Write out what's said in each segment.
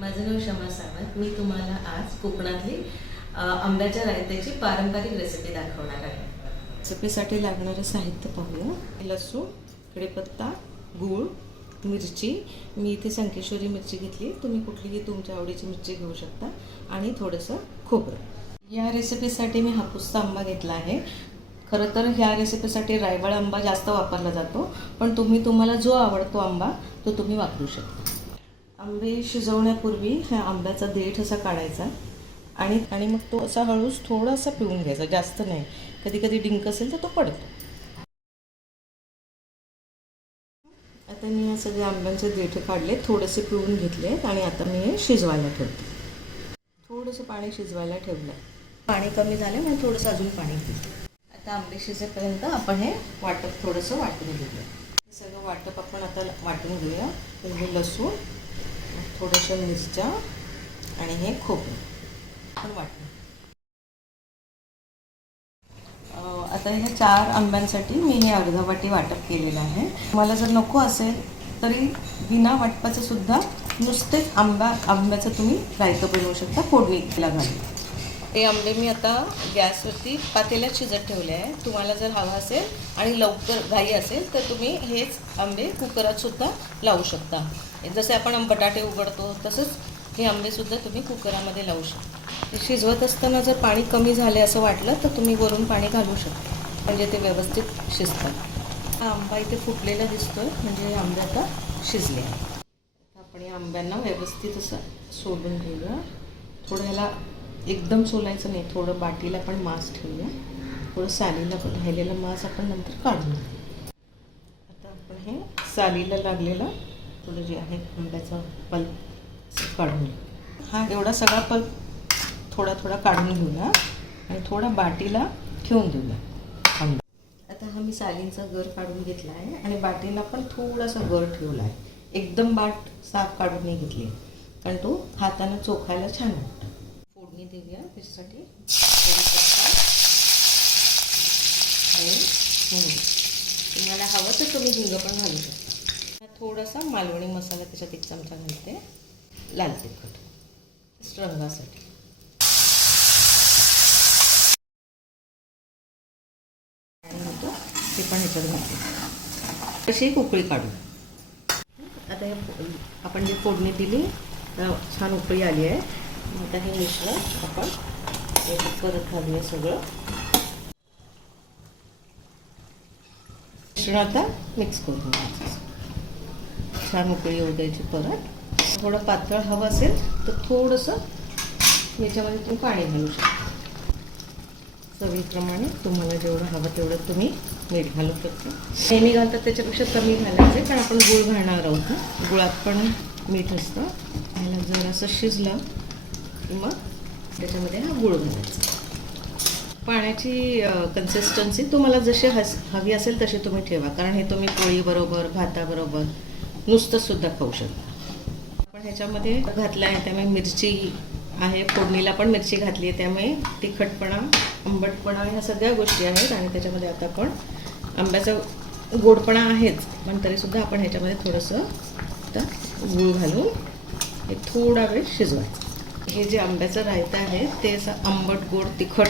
माझं नाव शमा सावंत. मी तुम्हाला आज कोकणातली आंब्याच्या रायत्याची पारंपरिक रेसिपी दाखवणार आहे. रेसिपीसाठी लागणारं साहित्य पाहूया. लसूण, कढीपत्ता, गूळ, मिरची. मी इथे संकेश्वरी मिरची घेतली, तुम्ही कुठलीही तुमच्या आवडीची मिरची घेऊ शकता, आणि थोडंसं खोबरं. या रेसिपीसाठी मी हापूसचा आंबा घेतला आहे. खरं तर ह्या रेसिपीसाठी रायवळ आंबा जास्त वापरला जातो, पण तुम्हाला जो आवडतो आंबा तो तुम्ही वापरू शकता. आंबे शिजवण्यापूर्वी ह्या आंब्याचा देठ असा काढायचा आणि मग तो असा हळूच थोडासा पिळून घ्यायचा, जास्त नाही. कधी कधी डिंक असेल तर तो पडतो. आता मी या सगळे आंब्यांचे देठ काढले, थोडेसे पिळून घेतले आणि आता मी हे शिजवायला ठेवते. थोडंसं पाणी शिजवायला ठेवलं. पाणी कमी झालं आणि थोडंसं अजून पाणी घेतलं. आता आंबे शिजेपर्यंत आपण हे वाटप थोडंसं वाटून घेऊया. हे सगळं वाटप आपण आता वाटून घेऊया. पहिले लसूण, थोड्याशा मिरच्या आणि हे खोबरं आपण वाटलं. आता ह्या 4 आंब्यांसाठी मी हे अर्धा वाटी वाटप केलेलं आहे. मला जर नको असेल तरी बिना वाटपाचं सुद्धा नुसतेच आंब्याचं तुम्ही रायतं बनवू शकता फोडणीला घालून. हे आंबे मी आता गॅसवरती पातेल्यात शिजत ठेवले आहे. तुम्हाला जर हवा असेल आणि लवकर घाई असेल तर तुम्ही हेच आंबे कुकरात सुद्धा लावू शकता. जसे आपण बटाटे उघडतो तसंच हे आंबेसुद्धा तुम्ही कुकरामध्ये लावू शकता. ते शिजवत असताना जर पाणी कमी झाले असं वाटलं तर तुम्ही वरून पाणी घालू शकता, म्हणजे ते व्यवस्थित शिजतात. हा आंबा इथे फुटलेला दिसतोय, म्हणजे हे आंबे आता शिजले. आपण या आंब्यांना व्यवस्थित असं सोलून घेऊया. थोडं ह्याला एकदम सोलायचं नाही, थोडं बाटीला पण मांस ठेवूया. थोडं सालीला पण राहिलेलं मांस आपण नंतर काढून घेऊ. आता आपण हे सालीला लागलेलं थोडं जे आहे आंब्याचा पल्प काढून घेऊ. हा एवढा सगळा पल्प थोडा थोडा काढून घेऊया आणि थोडा बाटीला ठेवून देऊया आंबा. आता हा मी सालींचा गर काढून घेतला आहे आणि बाटीला पण थोडासा गर ठेवला आहे. एकदम बाट साफ काढून नाही घेतली, कारण तो हातानं चोखायला छान वाटतं. फोडणी देऊया त्याच्यासाठी. तुम्हाला हवं तर तुम्ही हिंग पण घालू शकता. थोडासा मालवणी मसाला त्याच्यात 1 चमचा घालते. लाल तिखट रंगासाठी. ते पण ह्याच्यात घालते. अशी उकळी काढू. आता हे आपण जी फोडणी दिली छान उकळी आली आहे. आता हे मिश्रण आपण परत घालूया. सगळं मिश्रण आता मिक्स करून घ्यायचं. छान उकळी येऊ द्यायची. परत थोडं पातळ हवं असेल तर थोडंसं याच्यामध्ये तुम्ही पाणी घालू शकता. चवीप्रमाणे तुम्हाला जेवढं हवं तेवढं तुम्ही मीठ घालू शकता. नेहमी घालतात त्याच्यापेक्षा कमी घालायचे, कारण आपण गूळ घालणार आहोत ना. गुळात पण मीठ असतं. ह्याला जर असं शिजलं की मग त्याच्यामध्ये हा गूळ घालायचा. पाण्याची कन्सिस्टन्सी तुम्हाला जशी हवी असेल तशी तुम्ही ठेवा, कारण हे तुम्ही पोळीबरोबर, भाताबरोबर नुसतंसुद्धा खाऊ शकता. आपण ह्याच्यामध्ये घातलं आहे त्यामुळे मिरची आहे, फोडणीला पण मिरची घातली आहे, त्यामुळे तिखटपणा, आंबटपणा ह्या सगळ्या गोष्टी आहेत. आणि त्याच्यामध्ये आता आपण आंब्याचा गोडपणा आहेच, पण तरीसुद्धा आपण ह्याच्यामध्ये थोडंसं आता गूळ घालून हे थोडा वेळ शिजवायचं. हे जे आंब्याचं रायतं आहे ते असं आंबट, गोड, तिखट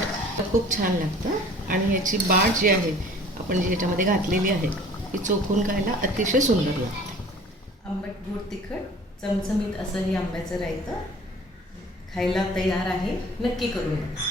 खूप छान लागतं. आणि ह्याची बाट जी आहे आपण जी ह्याच्यामध्ये घातलेली आहे ती चोखून खायला अतिशय सुंदर लागते. आंबट, गोड, तिखट चमचमीत असं हे आंब्याचं रायतं खायला तयार आहे. नक्की करून बघा.